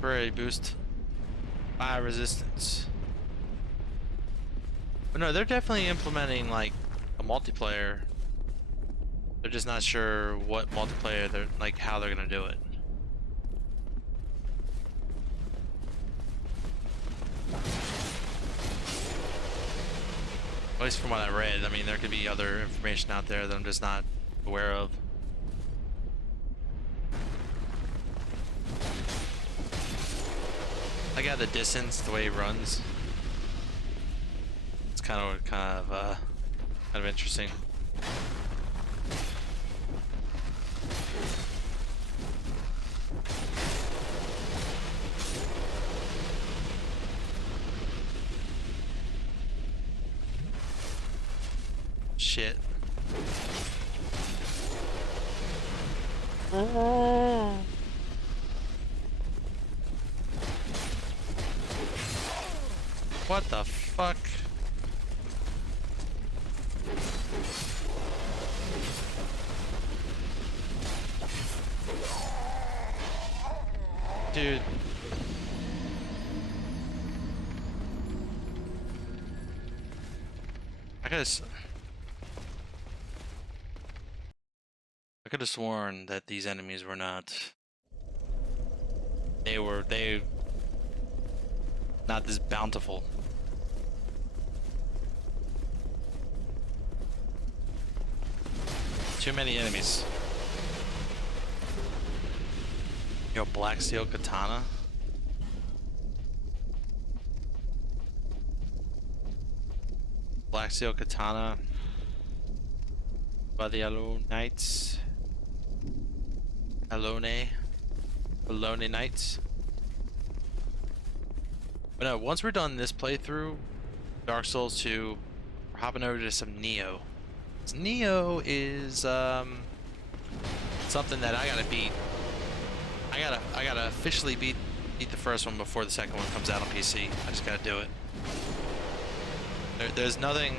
Temporary boost fire resistance. But no, they're definitely implementing like a multiplayer. They're just not sure what multiplayer they're like, how they're gonna do it. At least from what I read. I mean, there could be other information out there that I'm just not aware of. I got the distance, the way he runs. It's kind of interesting. Shit. What the fuck? Dude. I could have sworn that these enemies were not. They not this bountiful. Too many enemies. Yo, black steel katana. Black steel katana by the Yellow Knights. Alone Knights. But no, once we're done this playthrough, Dark Souls 2, we're hopping over to some Neo. Neo is something that I gotta beat. I gotta officially beat the first one before the second one comes out on PC. I just gotta do it. There's nothing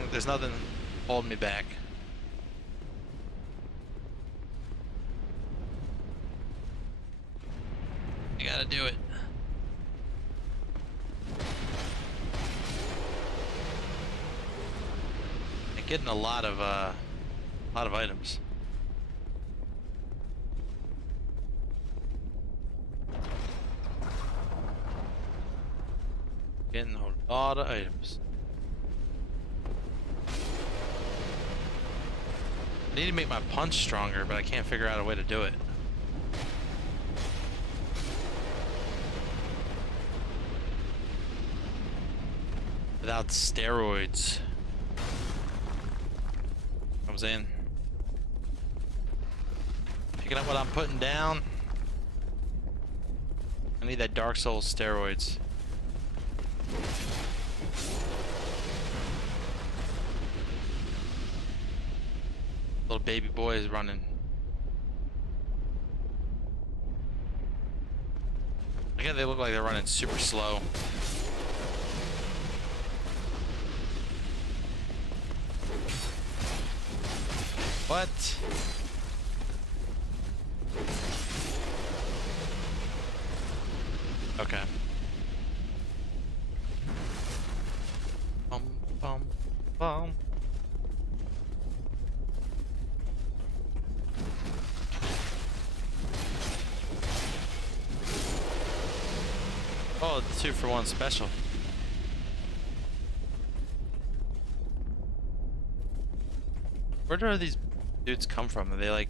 holding me back. I gotta do it. And getting a lot of items. Getting a lot of items. I need to make my punch stronger, but I can't figure out a way to do it. Without steroids. Comes in. Picking up what I'm putting down. I need that Dark Souls steroids. Little baby boy is running. Again, they look like they're running super slow. What? Okay. Bum bum bum. Oh, the 2-for-1 special. Where do these dudes come from? Are they like...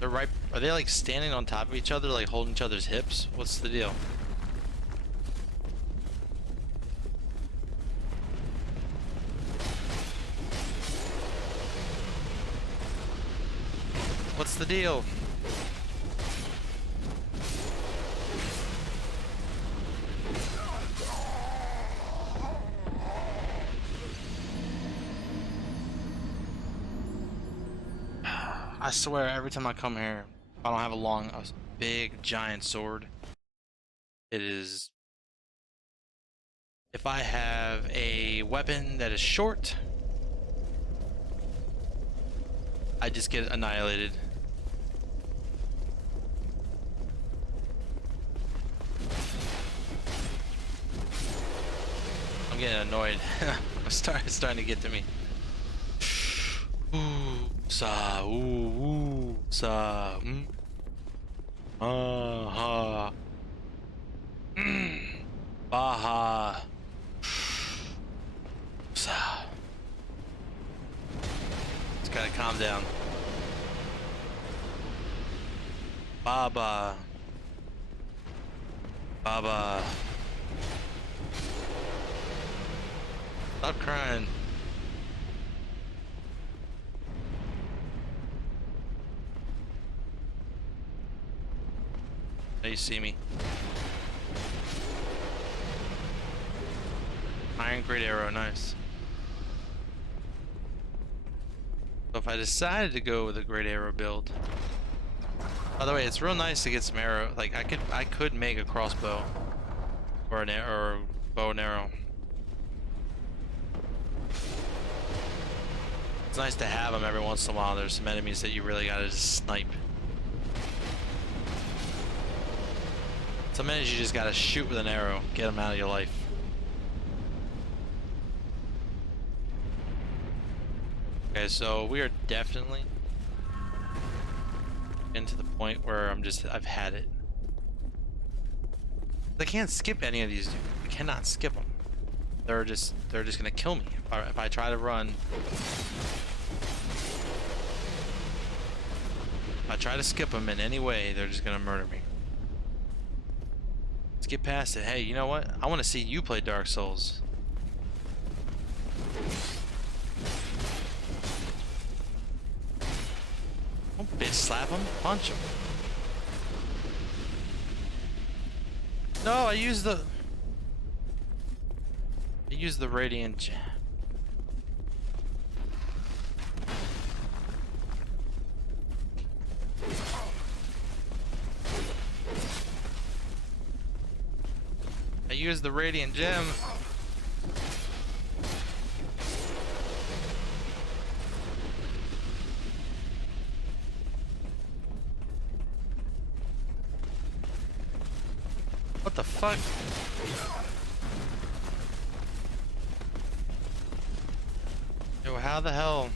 They're right... Are they like standing on top of each other, like holding each other's hips? What's the deal? What's the deal? I swear, every time I come here, if I don't have a big, giant sword, it is... If I have a weapon that is short, I just get annihilated. getting annoyed. It's starting to get to me. Ooh, sa, ooh, sa, ha, baha, sa. Just gotta calm down. Baba, baba. Stop crying. Now you see me. Iron Great Arrow, nice. So if I decided to go with a Great Arrow build. By the way, it's real nice to get some arrow. Like I could make a crossbow or an arrow or bow and arrow. It's nice to have them every once in a while. There's some enemies that you really gotta just snipe. Some enemies you just gotta shoot with an arrow, get them out of your life. Okay, so we are definitely into the point where I've had it. I can't skip any of these, dude. I cannot skip them. They're just gonna kill me if I try to run. If I try to skip them in any way, they're just gonna murder me. Let's get past it. Hey, you know what? I want to see you play Dark Souls. Don't bitch slap him. Punch him. No, I used the radiant gem. I used the radiant gem. What the fuck? Yo, how the hell?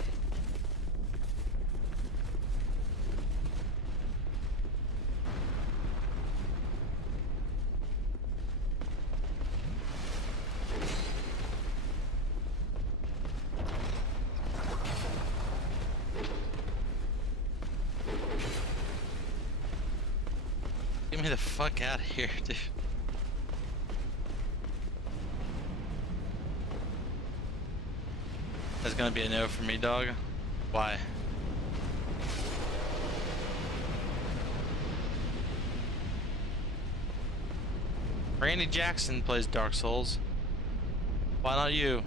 Get me the fuck out of here, dude. That's gonna be a no for me, dog. Why? Randy Jackson plays Dark Souls. Why not you?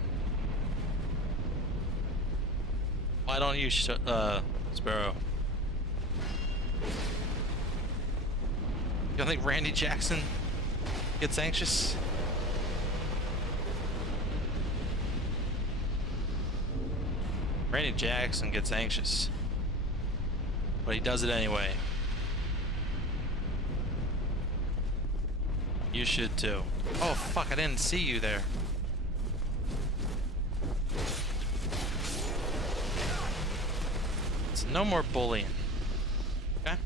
Why don't you, Sparrow? You don't think Randy Jackson gets anxious? Randy Jackson gets anxious, but he does it anyway. You should too. Oh fuck, I didn't see you there. It's no more bullying. Okay?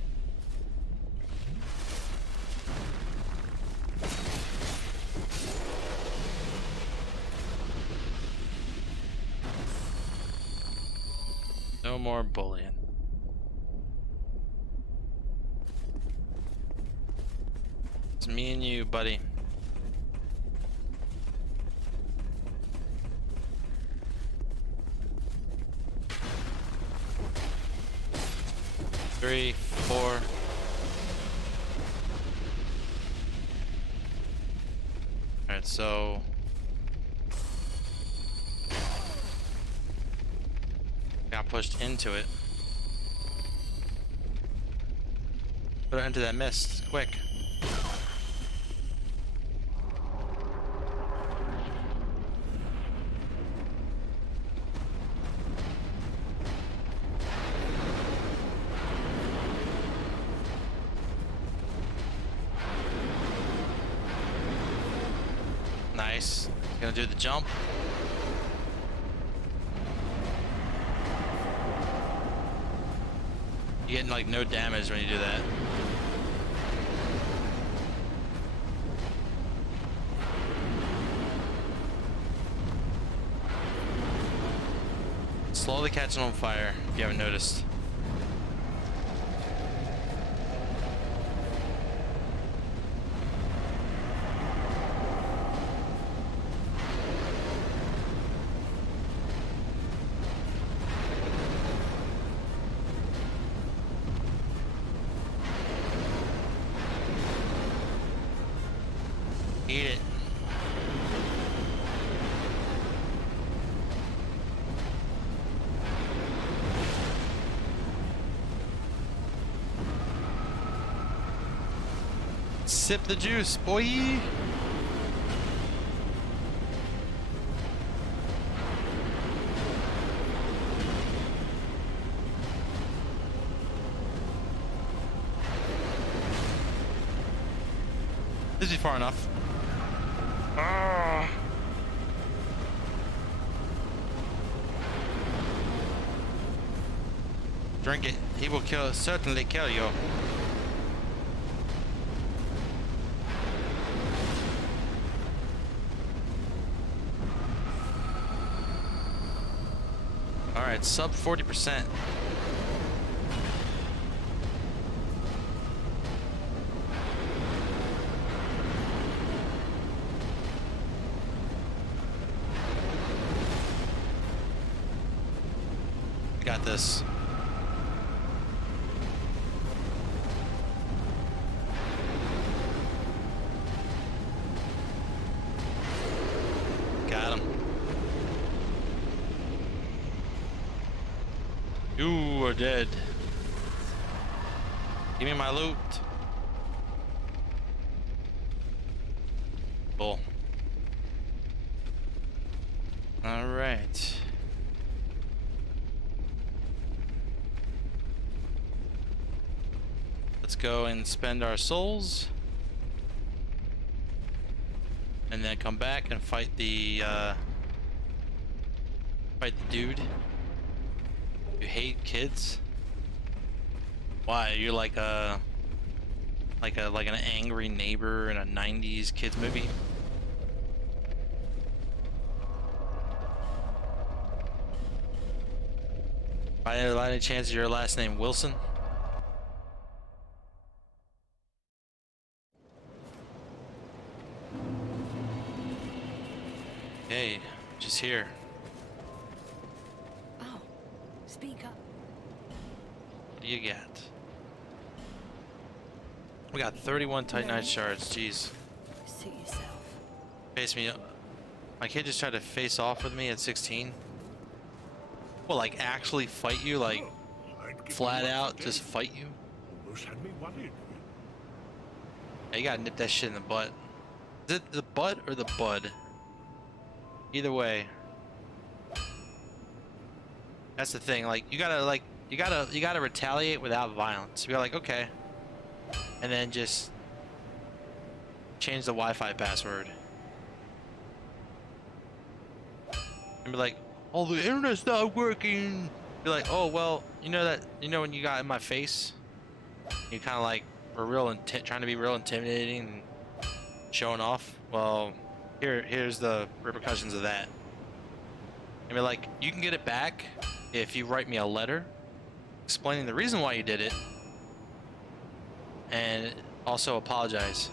No more bullying. It's me and you, buddy. Three, four. Alright, so got pushed into it. Put it into that mist, quick. Nice. Gonna do the jump. You're getting like no damage when you do that. Slowly catching on fire if you haven't noticed. Eat it. Sip the juice, boy. This is far enough. Drink it. He will certainly kill you. All right, sub 40%. Got this. Got him. You are dead. Give me my loot. Cool. All right. Let's go and spend our souls. And then come back and fight the dude. You hate kids? Why? You're like an angry neighbor in a 90s kids movie? By any chance your last name Wilson? Hey, just here. Oh, speak up. What do you got? We got 31 Titanite shards, jeez. Suit yourself. Face me up. My kid just tried to face off with me at 16. Well, like actually fight you, like flat out just fight you? Almost had me worried. Yeah, you gotta nip that shit in the butt. Is it the butt or the bud? Either way. That's the thing, like you gotta retaliate without violence. You're like, okay. And then just change the Wi-Fi password. And be like, oh, the internet's not working. Be like, oh well, you know when you got in my face, you kind of like were trying to be real intimidating and showing off. Well, here's the repercussions of that. I mean, like, you can get it back if you write me a letter explaining the reason why you did it, and also apologize.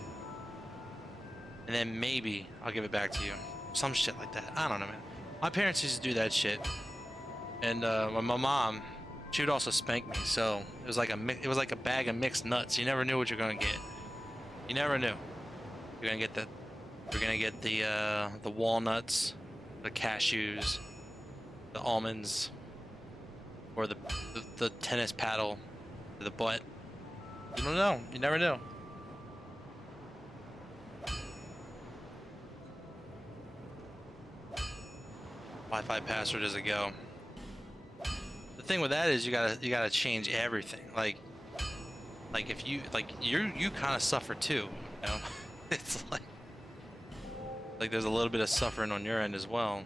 And then maybe I'll give it back to you. Some shit like that. I don't know, man. My parents used to do that shit, and my mom, she would also spank me. So it was like a bag of mixed nuts. You never knew what you're gonna get. You never knew. You're gonna get the walnuts, the cashews, the almonds, or the tennis paddle to the butt. You don't know. You never know. Wi-Fi password is a go. The thing with that is you gotta change everything. Like if you you kind of suffer too. You know, it's like Like there's a little bit of suffering on your end as well.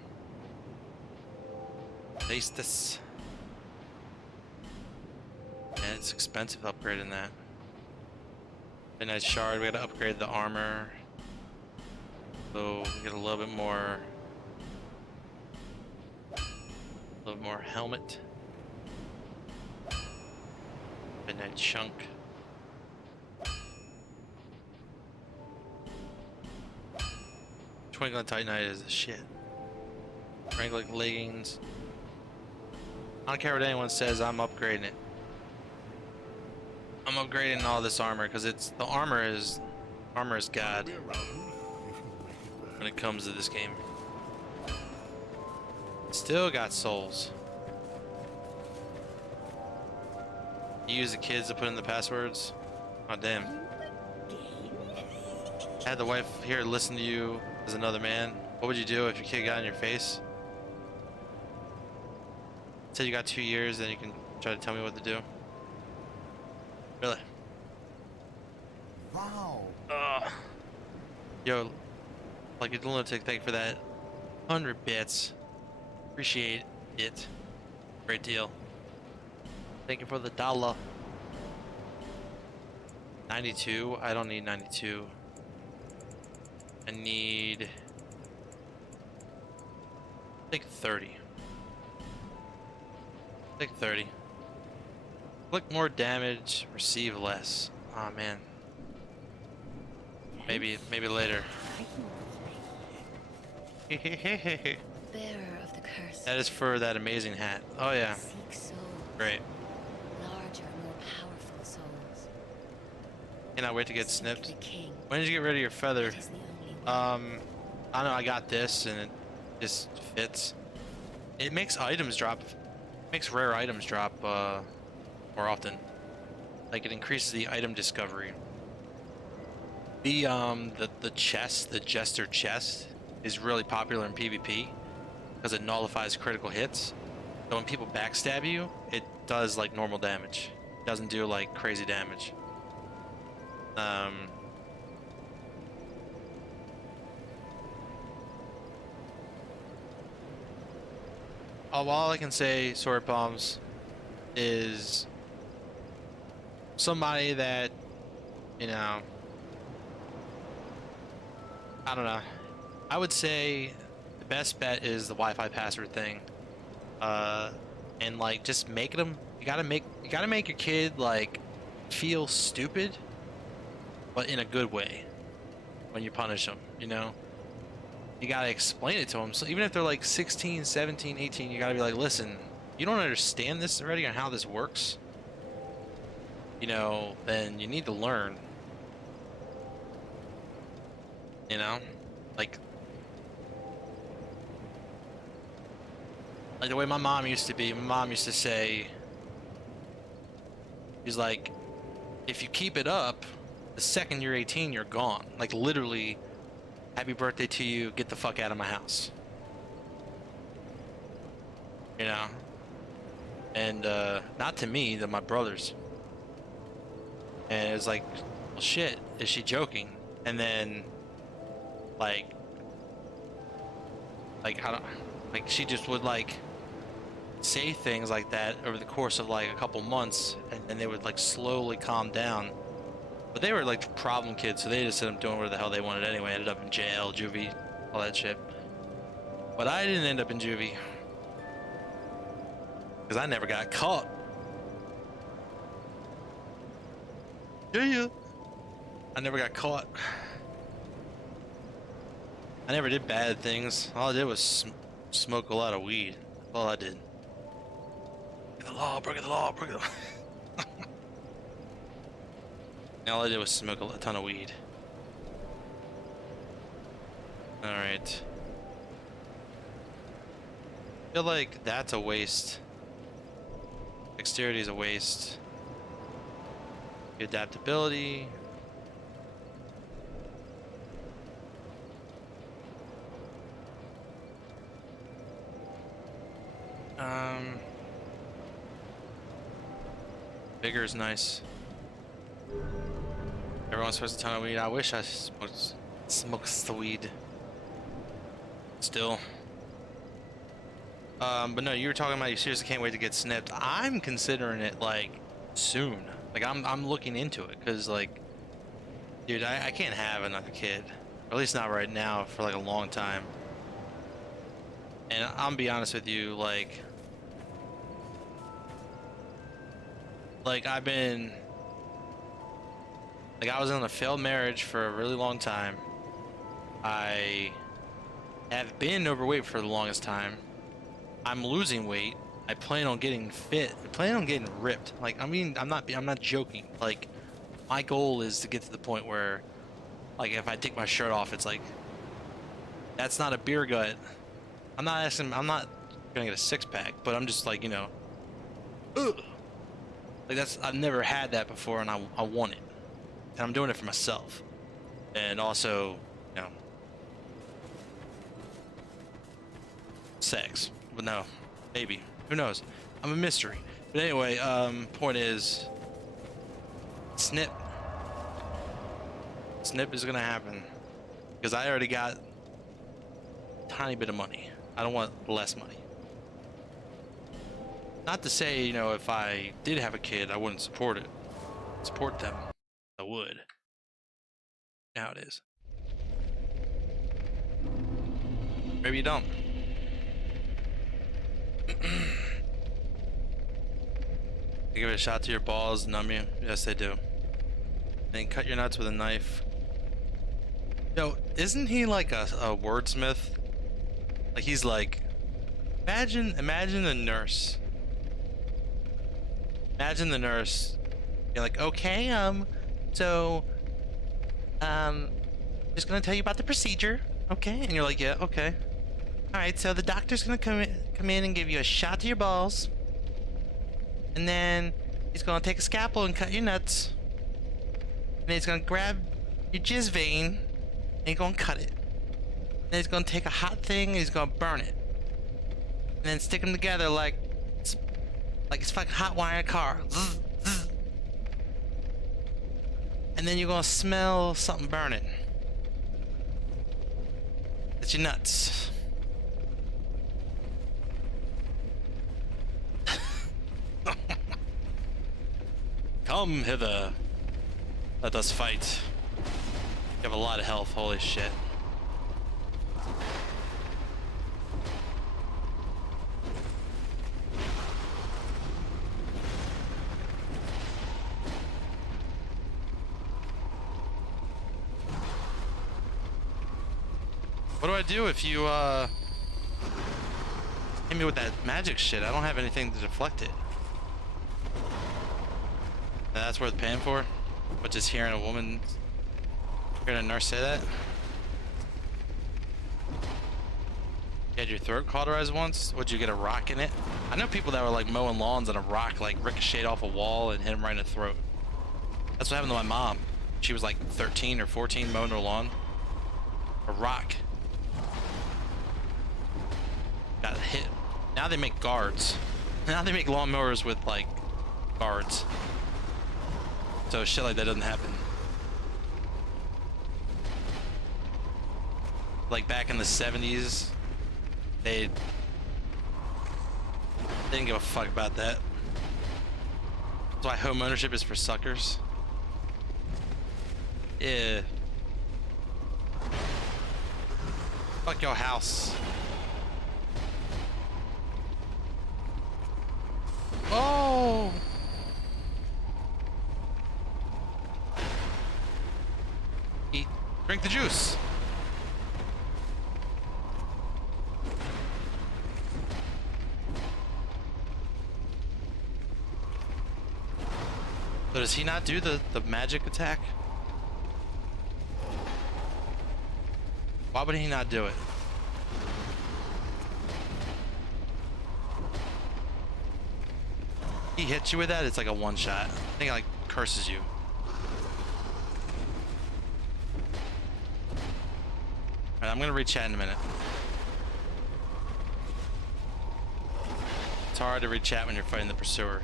Taste this. And it's expensive upgrading that. Midnight Shard, we gotta upgrade the armor. So we get a little bit more helmet. Midnight Chunk. Twinkling Titanite is the shit. Wrangling leggings. I don't care what anyone says, I'm upgrading it. I'm upgrading all this armor because the armor is God when it comes to this game. Still got souls. You use the kids to put in the passwords? Oh damn. Had the wife here listen to you as another man. What would you do if your kid got in your face? Said you got 2 years, then you can try to tell me what to do. Really? Wow. Yo, like a lunatic, thank you for that 100 bits. Appreciate it. Great deal. Thank you for the dollar. 92. I don't need 92. I need, I think 30. I think 30. Click more damage, receive less. Oh man. Maybe later. Bearer of the curse. That is for that amazing hat. Oh yeah. Seek souls. Great. Larger, more powerful souls. Cannot wait to get Seek snipped. the king. When did you get rid of your feather? That is the only way. I don't know, I got this and it just fits. It makes items drop, makes rare items drop more often. Like it increases the item discovery. The chest, the Jester chest is really popular in PvP because it nullifies critical hits. So when people backstab you, it does like normal damage. It doesn't do like crazy damage. All I can say, Sword Palms, is somebody that, you know, I don't know. I would say the best bet is the Wi-Fi password thing. And like just make them, you gotta make your kid like feel stupid, but in a good way when you punish them, you know? You gotta explain it to them. So even if they're like 16, 17, 18, you gotta be like, listen, you don't understand this already on how this works, you know, then you need to learn. You know? Like the way my mom used to be. My mom used to say, she's like, if you keep it up, the second you're 18, you're gone. Like literally, happy birthday to you, get the fuck out of my house. You know? And not to me, to my brothers. And it was like, well shit, is she joking? And then like I don't, like she just would like say things like that over the course of like a couple months, and then they would like slowly calm down. But they were like problem kids, so they just ended up doing whatever the hell they wanted anyway. Ended up in jail, juvie, all that shit. But I didn't end up in juvie because I never got caught. Yeah. I never got caught. I never did bad things. All I did was smoke a lot of weed. That's all I did. Break the law, break the law, break the law. All I did was smoke a ton of weed. Alright. I feel like that's a waste. Dexterity is a waste. Adaptability. Vigor is nice. Everyone smokes a ton of weed. I wish I smoked the weed. still. But no, you were talking about you seriously can't wait to get snipped. I'm considering it like soon. Like I'm looking into it because like, dude, I can't have another kid, or at least not right now for like a long time. And I'm gonna be honest with you, like I've been, like I was in a failed marriage for a really long time. I have been overweight for the longest time. I'm losing weight. I plan on getting fit. I plan on getting ripped. Like, I mean, I'm not joking. Like, my goal is to get to the point where, like, if I take my shirt off, it's like, that's not a beer gut. I'm not gonna get a six pack, but I'm just like, you know, ugh. Like I've never had that before, and I want it, and I'm doing it for myself, and also, you know, sex. But no, maybe, who knows? I'm a mystery. But anyway, point is, snip is gonna happen because I already got a tiny bit of money. I don't want less money. Not to say, you know, if I did have a kid, I wouldn't support them. I would. Now it is. Maybe you don't. They give it a shot to your balls, numb you. Yes, they do. Then cut your nuts with a knife. Yo, isn't he like a wordsmith? Like he's like, imagine a nurse. Imagine the nurse. You're like, okay, just gonna tell you about the procedure, okay? And you're like, yeah, okay. All right, so the doctor's gonna come in and give you a shot to your balls, and then he's gonna take a scalpel and cut your nuts, and then he's gonna grab your jizz vein, and he's gonna cut it. And then he's gonna take a hot thing and he's gonna burn it, and then stick them together like it's fucking hot wire in a car. Zzz, zzz. And then you're gonna smell something burning. It's your nuts. Come hither. Let us fight. You have a lot of health, holy shit. What do I do if you hit me with that magic shit? I don't have anything to deflect it. That's worth paying for? But just hearing a nurse say that? You had your throat cauterized once? Would you get a rock in it? I know people that were like mowing lawns and a rock like ricocheted off a wall and hit him right in the throat. That's what happened to my mom. She was like 13 or 14 mowing her lawn. A rock got hit. Now they make guards. Now they make lawnmowers with like guards. So shit like that doesn't happen. Like back in the 70s, they didn't give a fuck about that. That's why home ownership is for suckers. Yeah. Fuck your house. Oh! Eat. Drink the juice. So does he not do the magic attack? Why would he not do it? He hits you with that, it's like a one shot. I think it like curses you. Alright, I'm gonna read chat in a minute. It's hard to read chat when you're fighting the pursuer.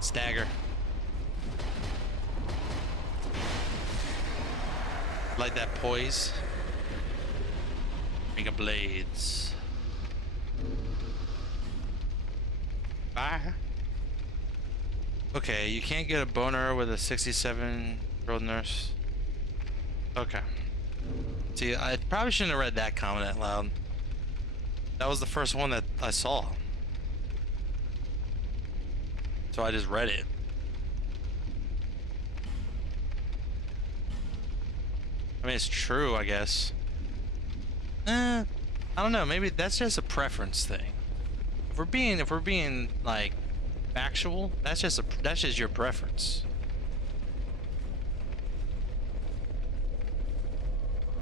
Stagger. Like that poise. Mega blades. Bye. Okay, you can't get a boner with a 67-year-old nurse. Okay. See, I probably shouldn't have read that comment out loud. That was the first one that I saw. So I just read it. I mean, it's true, I guess. I don't know. Maybe that's just a preference thing. If we're being like factual, that's just your preference.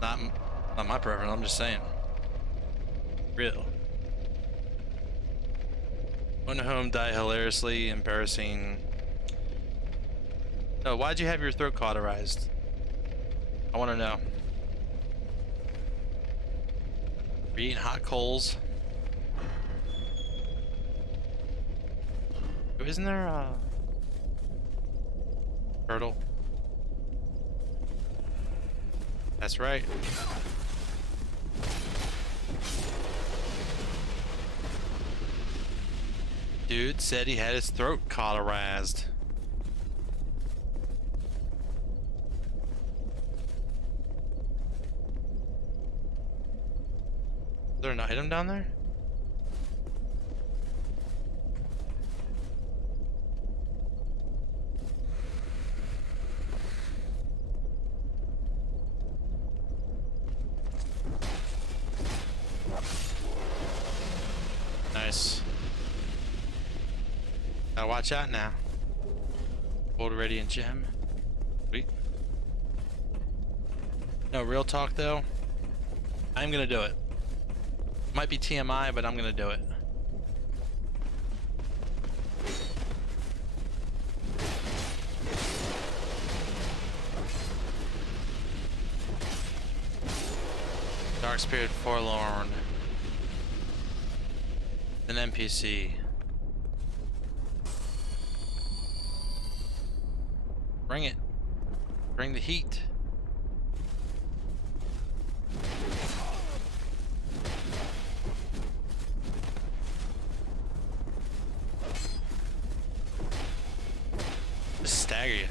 Not my preference. I'm just saying. Real. Went home, die hilariously, embarrassing. No, why'd you have your throat cauterized? I want to know. Are you eating hot coals? Isn't there a turtle? That's right. Dude said he had his throat cauterized. Is there an item down there? Nice. Now watch out now. Gold radiant gem. Sweet. No, real talk though. I'm gonna do it. Might be TMI, but I'm gonna do it. Dark Spirit Forlorn. An NPC. Bring it. Bring the heat. Just stagger you.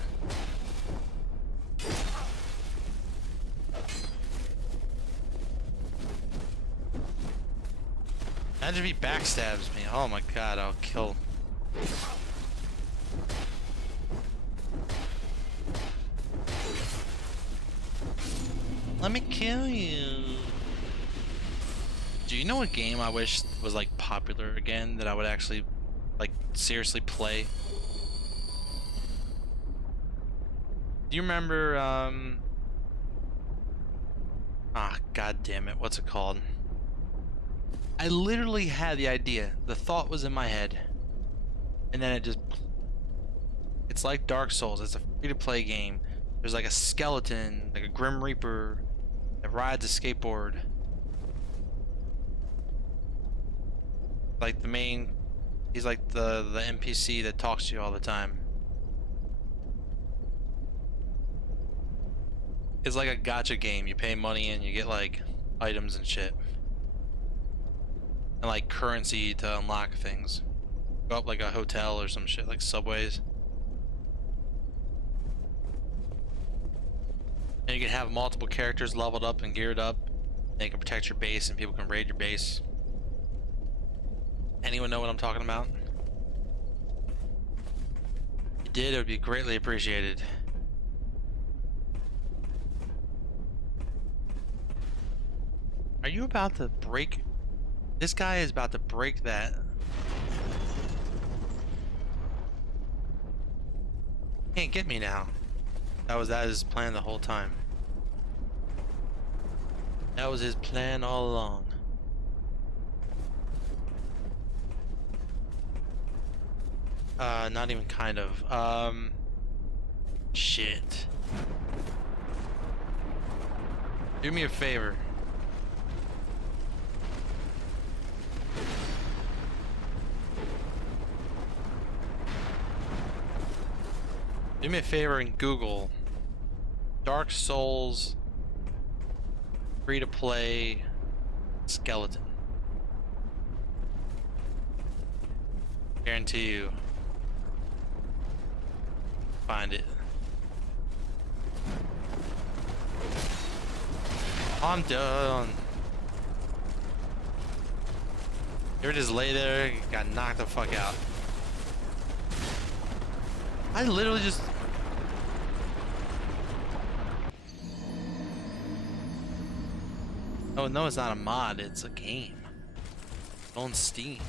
Imagine if he backstabs me. Oh my god, I'll kill. Let me kill you. Do you know what game I wish was like popular again that I would actually like seriously play? Do you remember god damn it, what's it called? I literally had the idea. The thought was in my head. And then it just... It's like Dark Souls. It's a free-to-play game. There's like a skeleton, like a Grim Reaper that rides a skateboard. Like the main... He's like the NPC that talks to you all the time. It's like a gacha game. You pay money and you get like items and shit. And like currency to unlock things. Go up like a hotel or some shit, like subways. And you can have multiple characters leveled up and geared up. They can protect your base and people can raid your base. Anyone know what I'm talking about? If you did, it would be greatly appreciated. Are you about to break? This guy is about to break that. Can't get me now. That was his plan the whole time. That was his plan all along. Not even kind of. Shit. Do me a favor. Do me a favor and Google Dark Souls Free to play skeleton. Guarantee you find it. I'm done. You ever just lay there and got knocked the fuck out? I literally just... Oh no, it's not a mod, it's a game. On Steam.